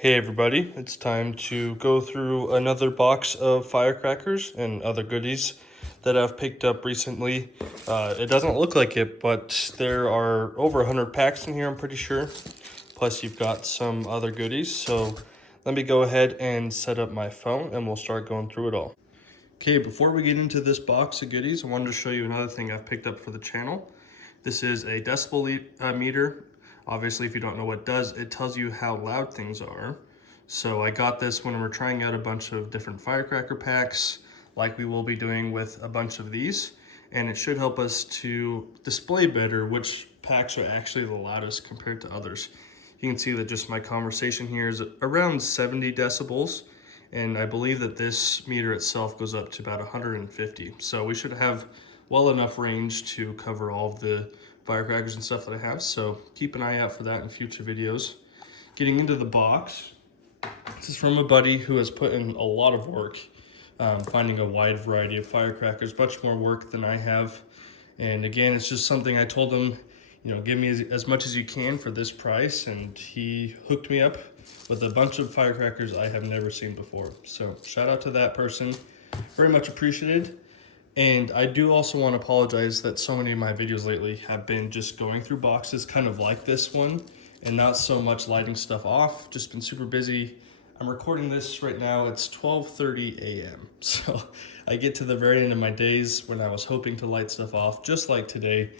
Hey everybody, it's time to go through another box of firecrackers and other goodies that I've picked up recently. It doesn't look like it, but there are over 100 packs in here, I'm pretty sure. Plus you've got some other goodies, so let me go ahead and set up my phone and we'll start going through it all. Okay, before we get into this box of goodies, I wanted to show you another thing I've picked up for the channel. This is a decibel meter. Obviously, if you don't know what it does, it tells you how loud things are. So I got this when we're trying out a bunch of different firecracker packs, like we will be doing with a bunch of these. And it should help us to display better which packs are actually the loudest compared to others. You can see that just my conversation here is around 70 decibels. And I believe that this meter itself goes up to about 150. So we should have well enough range to cover all of the firecrackers and stuff that I have. So keep an eye out for that in future videos. Getting into the box, this is from a buddy who has put in a lot of work finding a wide variety of firecrackers, much more work than I have. And again, it's just something I told him, you know, give me as much as you can for this price. And he hooked me up with a bunch of firecrackers I have never seen before. So shout out to that person, very much appreciated. And I do also want to apologize that so many of my videos lately have been just going through boxes kind of like this one and not so much lighting stuff off. Just been super busy. I'm recording this right now, it's 12:30 a.m. So I get to the very end of my days when I was hoping to light stuff off, just like today.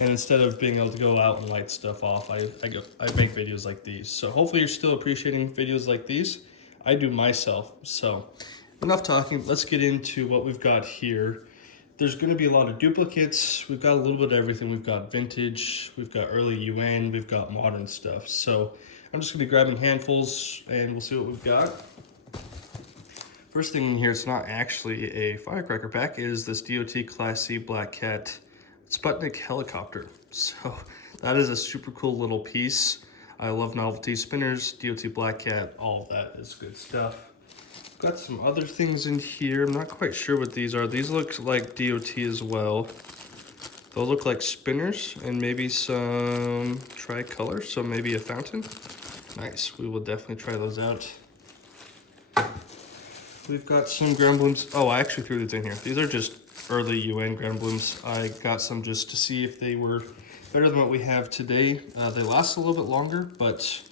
And instead of being able to go out and light stuff off, I make videos like these. So hopefully you're still appreciating videos like these. I do myself. So enough talking, let's get into what we've got here. There's going to be a lot of duplicates. We've got a little bit of everything. We've got vintage, we've got early UN, we've got modern stuff. So I'm just going to be grabbing handfuls and we'll see what we've got. First thing in here, it's not actually a firecracker pack, is this D.O.T Class C Black Cat Sputnik helicopter. So that is a super cool little piece. I love novelty spinners, D.O.T Black Cat, all of that is good stuff. Got some other things in here. I'm not quite sure what these are. These look like D.O.T as well. They'll look like spinners and maybe some tricolor, so maybe a fountain. Nice, we will definitely try those out. We've got some ground blooms. Oh, I actually threw these in here. These are just early UN ground blooms. I got some just to see if they were better than what we have today. They last a little bit longer, but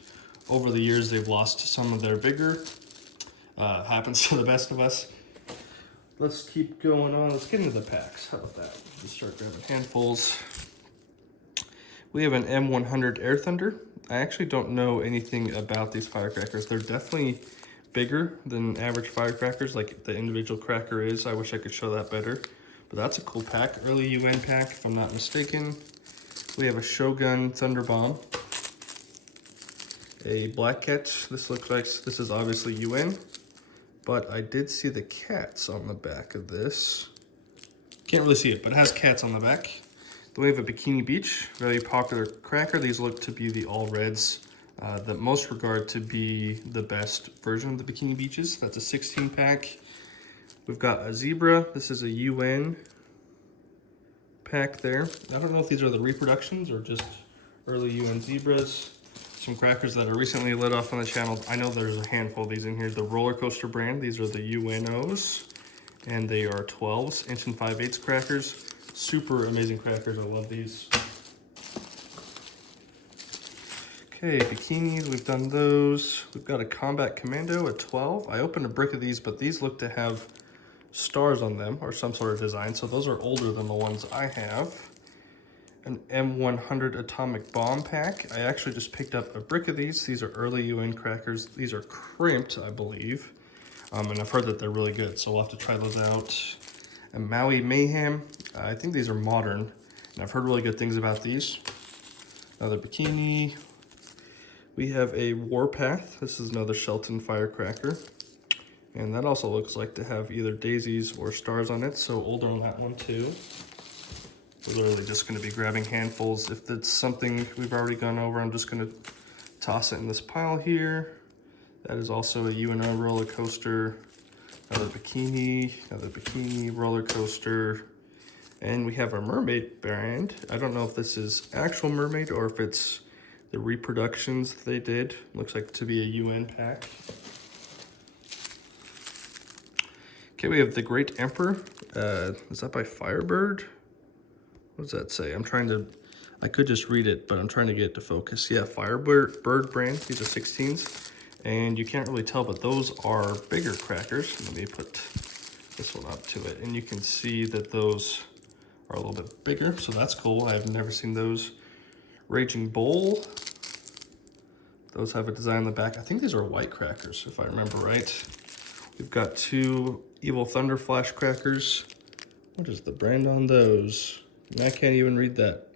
over the years they've lost some of their vigor. Happens to the best of us. Let's keep going on. Let's get into the packs. How about that? Just start grabbing handfuls. We have an M100 Air Thunder. I actually don't know anything about these firecrackers. They're definitely bigger than average firecrackers, like the individual cracker is. I wish I could show that better. But that's a cool pack. Early UN pack, if I'm not mistaken. We have a Shogun Thunder Bomb. A Black Cat. This looks like, this is obviously UN. But I did see the cats on the back of this. Can't really see it, but it has cats on the back. Then we have a Bikini Beach, very popular cracker. These look to be the all reds that most regard to be the best version of the Bikini Beaches. That's a 16 pack. We've got a Zebra. This is a UN pack there. I don't know if these are the reproductions or just early UN Zebras. Some crackers that are recently lit off on the channel. I know there's a handful of these in here. The Roller Coaster brand, these are the UNOs, and they are 12s, inch and 5/8 crackers. Super amazing crackers, I love these. Okay, bikinis, we've done those. We've got a Combat Commando, a 12. I opened a brick of these, but these look to have stars on them or some sort of design, so those are older than the ones I have. An M100 Atomic Bomb pack. I actually just picked up a brick of these. These are early UN crackers. These are crimped, I believe. And I've heard that they're really good, so we'll have to try those out. A Maui Mayhem. I think these are modern, and I've heard really good things about these. Another bikini. We have a Warpath. This is another Shelton firecracker. And that also looks like to have either daisies or stars on it, so older on that one too. We're literally just going to be grabbing handfuls. If it's something we've already gone over, I'm just going to toss it in this pile here. That is also a UNO roller coaster, another bikini, roller coaster. And we have a mermaid brand. I don't know if this is actual mermaid or if it's the reproductions they did. Looks like to be a UN pack. Okay, we have the Great Emperor. Is that by Firebird? What does that say? I could just read it, but I'm trying to get it to focus. Yeah, Firebird brand, these are 16s. And you can't really tell, but those are bigger crackers. Let me put this one up to it. And you can see that those are a little bit bigger, so that's cool. I've never seen those. Raging Bull. Those have a design on the back. I think these are white crackers, if I remember right. We've got 2 Evil Thunder Flash crackers. What is the brand on those? I can't even read that.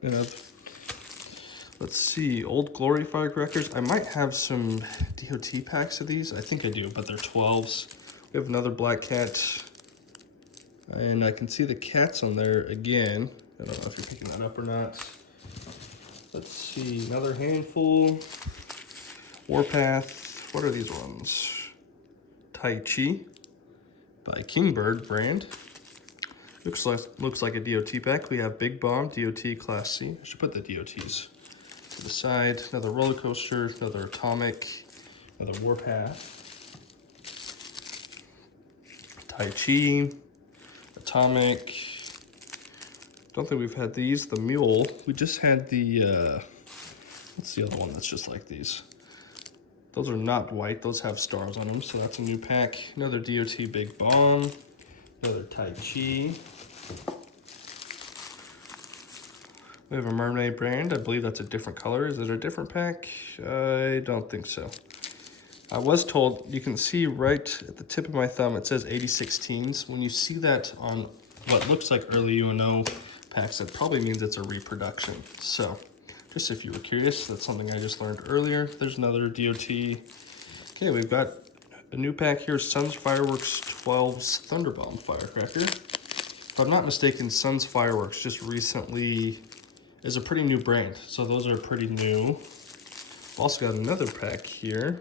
Let's see, Old Glory Firecrackers. I might have some D.O.T packs of these. I think I do, but they're 12s. We have another black cat. And I can see the cats on there again. I don't know if you're picking that up or not. Let's see, another handful. Warpath. What are these ones? Tai Chi by Kingbird brand. Looks like a D.O.T pack. We have Big Bomb, D.O.T Class C. I should put the D.O.Ts to the side. Another roller coaster, another atomic, another Warpath. Tai Chi, atomic. Don't think we've had these. The Mule. We just had the, what's the other one that's just like these? Those are not white. Those have stars on them, so that's a new pack. Another D.O.T Big Bomb. Another Tai Chi. We have a Mermaid brand. I believe that's a different color. Is it a different pack? I don't think so. I was told, you can see right at the tip of my thumb, it says 8016s. When you see that on what looks like early UNO packs, that probably means it's a reproduction. So, just if you were curious, that's something I just learned earlier. There's another D.O.T. Okay, we've got a new pack here, Suns Fireworks 12's Thunderbomb Firecracker. If I'm not mistaken, Suns Fireworks just recently is a pretty new brand, so those are pretty new. Also got another pack here,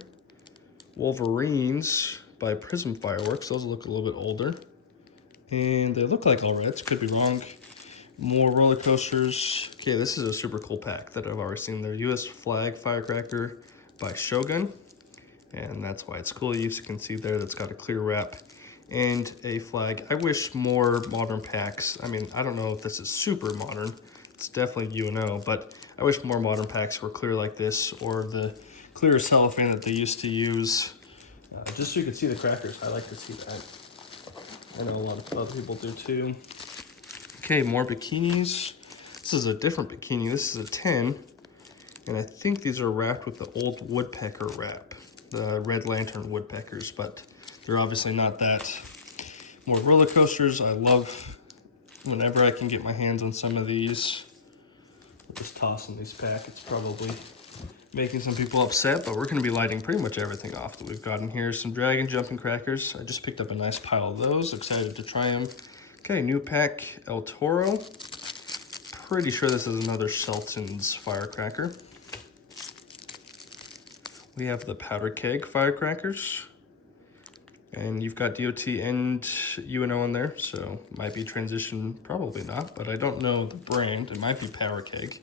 Wolverines by Prism Fireworks. Those look a little bit older, and they look like all reds, could be wrong. More roller coasters. Okay, this is a super cool pack that I've already seen. Their US Flag Firecracker by Shogun, and that's why it's cool. You can see there that's got a clear wrap and a flag. I wish more modern packs. I mean, I don't know if this is super modern. It's definitely UNO, but I wish more modern packs were clear like this, or the clear cellophane that they used to use, just so you could see the crackers. I like to see that. I know a lot of other people do too. Okay, more bikinis. This is a different bikini. This is a 10, and I think these are wrapped with the old woodpecker wrap, the Red Lantern woodpeckers, but they're obviously not that. More roller coasters. I love whenever I can get my hands on some of these. I'll just toss in these packets, probably making some people upset, but we're going to be lighting pretty much everything off that we've got in here. Some dragon jumping crackers. I just picked up a nice pile of those. Excited to try them. Okay, new pack, El Toro. Pretty sure this is another Shelton's Firecracker. We have the Powder Keg Firecrackers. And you've got D.O.T and UNO in there, so might be transition, probably not, but I don't know the brand. It might be Power Keg.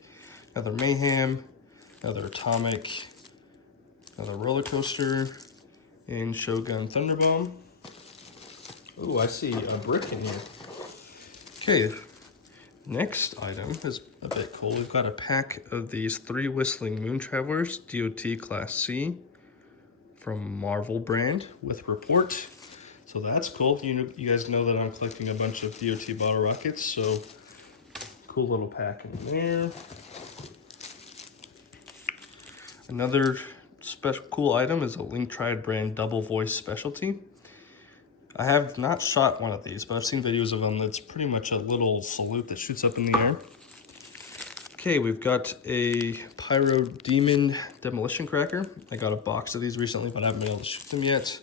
Another Mayhem, another Atomic, another Roller Coaster, and Shogun Thunderbomb. Oh, I see a brick in here. Okay, next item is a bit cool. We've got a pack of these 3 Whistling Moon Travelers, D.O.T Class C, from Marvel brand with report. So that's cool. You guys know that I'm collecting a bunch of D.O.T bottle rockets, so cool little pack in there. Another special cool item is a Link Triad brand double voice specialty. I have not shot one of these, but I've seen videos of them. That's pretty much a little salute that shoots up in the air. Okay, we've got a Pyro Demon Demolition Cracker. I got a box of these recently, but I haven't been able to shoot them yet.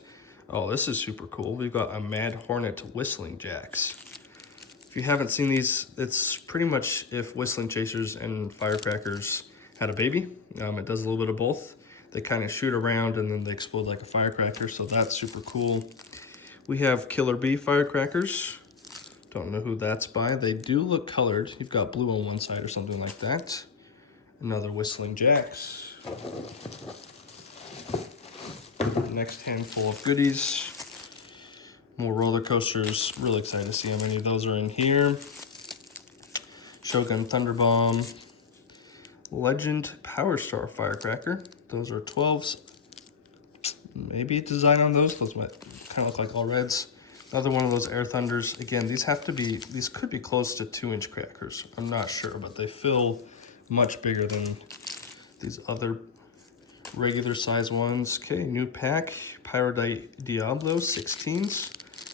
Oh, this is super cool. We've got a Mad Hornet Whistling Jacks. If you haven't seen these, it's pretty much if Whistling Chasers and Firecrackers had a baby. It does a little bit of both. They kind of shoot around and then they explode like a firecracker, so that's super cool. We have Killer Bee Firecrackers. Don't know who that's by. They do look colored. You've got blue on one side or something like that. Another Whistling Jacks. Next handful of goodies. More roller coasters. Really excited to see how many of those are in here. Shogun Thunderbomb. Legend Power Star Firecracker. Those are 12s. Maybe design on those. Those might kind of look like all reds. Another one of those Air Thunders. Again, these could be close to 2-inch crackers. I'm not sure, but they feel much bigger than these other regular size ones. Okay, new pack. Pyro Diablo 16s.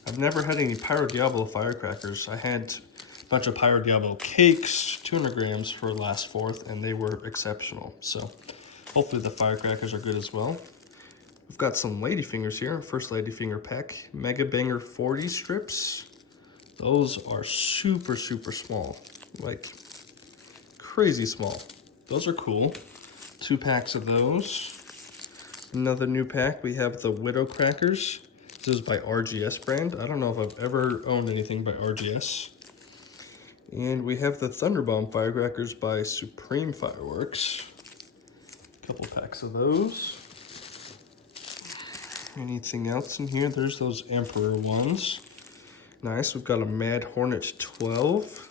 I've never had any Pyro Diablo firecrackers. I had a bunch of Pyro Diablo cakes, 200 grams for last 4th, and they were exceptional. So hopefully the firecrackers are good as well. We've got some ladyfingers here. First ladyfinger pack. Mega Banger 40 strips. Those are super, super small. Like crazy small. Those are cool. 2 packs of those. Another new pack, we have the Widow Crackers. This is by RGS brand. I don't know if I've ever owned anything by RGS. And we have the Thunderbomb Firecrackers by Supreme Fireworks. A couple packs of those. Anything else in here? There's those Emperor ones. Nice, we've got a Mad Hornet 12.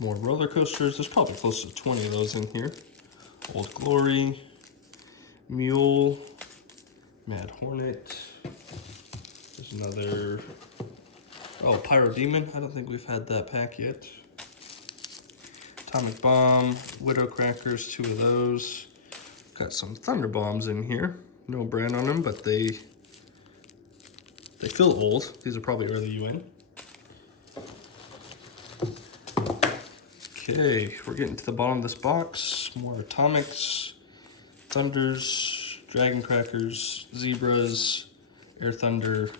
More roller coasters. There's probably close to 20 of those in here. Old Glory, Mule, Mad Hornet. There's another, oh, Pyro Demon. I don't think we've had that pack yet. Atomic Bomb, Widow Crackers, 2 of those. Got some Thunder Bombs in here. No brand on them, but they feel old. These are probably early UN. Okay, we're getting to the bottom of this box. More Atomics, Thunders, Dragon Crackers, Zebras, Air Thunder.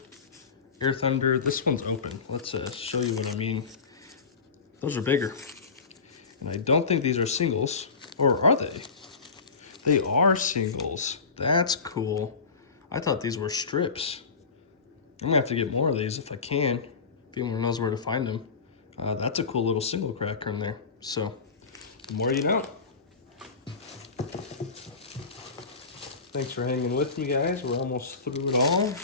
Air Thunder, this one's open. Let's show you what I mean. Those are bigger. And I don't think these are singles, or are they? They are singles. That's cool. I thought these were strips. I'm gonna have to get more of these if I can. If anyone knows where to find them. That's a cool little single cracker in there. So, the more you know. Thanks for hanging with me, guys. We're almost through it all.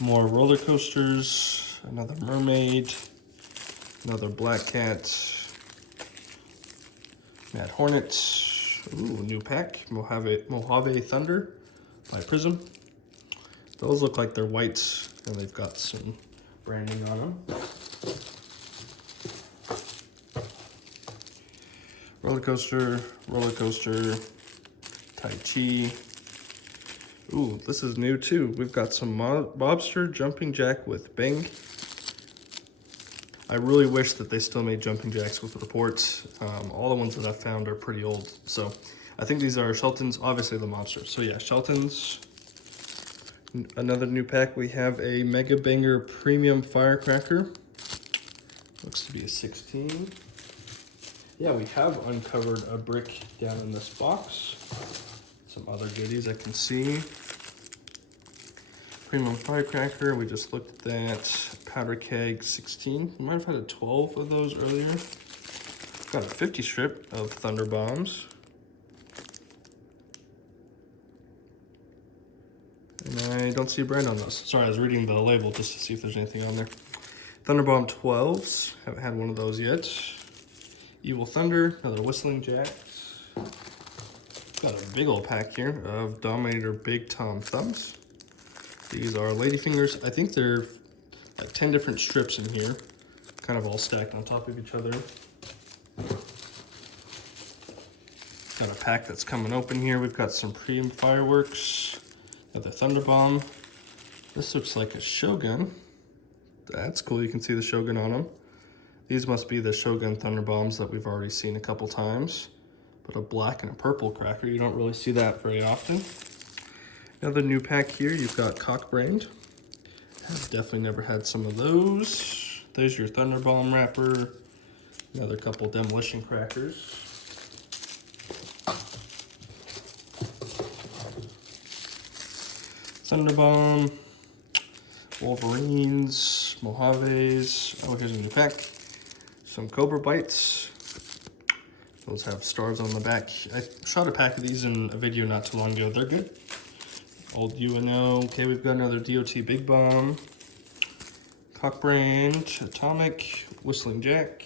More roller coasters. Another mermaid. Another black cat. Mad Hornet. Ooh, new pack. Mojave Thunder by Prism. Those look like they're whites, and they've got some branding on them. Roller coaster, Tai Chi. Ooh, this is new too. We've got some Mobster Jumping Jack with Bang. I really wish that they still made jumping jacks with reports. All the ones that I've found are pretty old. So I think these are Sheltons, obviously the Mobsters. So yeah, Sheltons. Another new pack, we have a Mega Banger Premium Firecracker. Looks to be a 16. Yeah, we have uncovered a brick down in this box. Some other goodies I can see. Premium Firecracker, we just looked at that. Powder Keg 16. We might have had a 12 of those earlier. Got a 50 strip of Thunder Bombs. And I don't see a brand on those. Sorry, I was reading the label just to see if there's anything on there. Thunderbomb 12s. Haven't had one of those yet. Evil Thunder, another Whistling Jack. Got a big old pack here of Dominator Big Tom Thumbs. These are ladyfingers. I think they're like 10 different strips in here, kind of all stacked on top of each other. Got a pack that's coming open here. We've got some Premium Fireworks, got the Thunder Bomb. This looks like a Shogun. That's cool, you can see the Shogun on them. These must be the Shogun Thunder Bombs that we've already seen a couple times. But a black and a purple cracker, you don't really see that very often. Another new pack here, you've got Cock-Brained. I've definitely never had some of those. There's your Thunder Bomb wrapper. Another couple Demolition Crackers. Thunder Bomb. Wolverines. Mojaves. Oh, here's a new pack. Some Cobra Bites. Those have stars on the back. I shot a pack of these in a video not too long ago. They're good. Old UNO. Okay, we've got another D.O.T Big Bomb. Cock Brand, Atomic, Whistling Jack.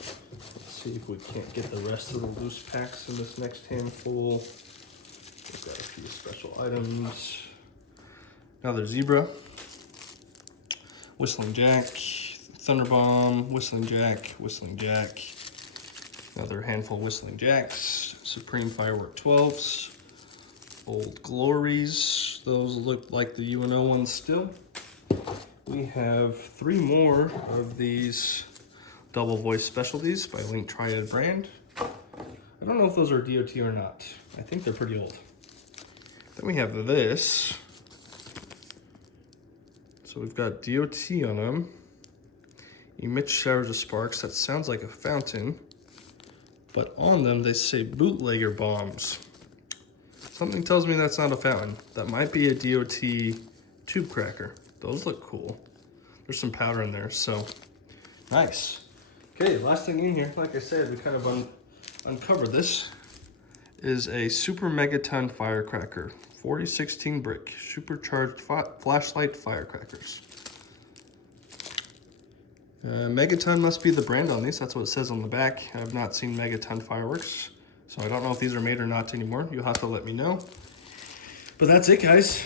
Let's see if we can't get the rest of the loose packs in this next handful. We've got a few special items. Another Zebra. Whistling Jack, Thunder Bomb, Whistling Jack, Whistling Jack. Another handful of Whistling Jacks. Supreme Firework 12s. Old Glories, those look like the UNO ones still. We have 3 more of these double voice specialties by Link Triad brand. I don't know if those are D.O.T or not. I think they're pretty old. Then we have this. So we've got D.O.T on them. Emit showers of sparks. That sounds like a fountain. But on them they say bootlegger bombs. Something tells me that's not a fountain. That might be a D.O.T tube cracker. Those look cool. There's some powder in there, so nice. Okay, last thing in here, like I said, we kind of uncovered this, is a super megaton firecracker. 4016 brick, supercharged flashlight firecrackers. Megaton must be the brand on these. That's what it says on the back. I've not seen Megaton fireworks, so I don't know if these are made or not anymore. You'll have to let me know. But that's it, guys.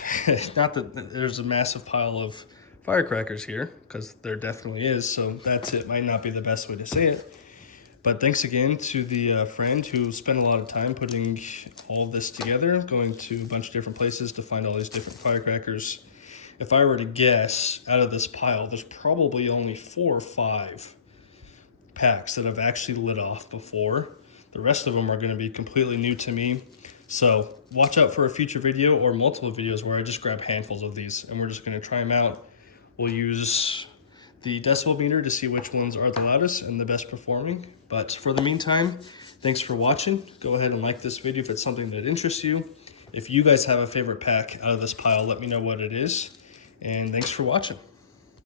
Not that there's a massive pile of firecrackers here, because there definitely is, so that's it. Might not be the best way to say it. But thanks again to the friend who spent a lot of time putting all this together, going to a bunch of different places to find all these different firecrackers. If I were to guess, out of this pile, there's probably only 4 or 5 packs that I've actually lit off before. The rest of them are going to be completely new to me. So watch out for a future video or multiple videos where I just grab handfuls of these and we're just going to try them out. We'll use the decibel meter to see which ones are the loudest and the best performing. But for the meantime, thanks for watching. Go ahead and like this video if it's something that interests you. If you guys have a favorite pack out of this pile, let me know what it is. And thanks for watching.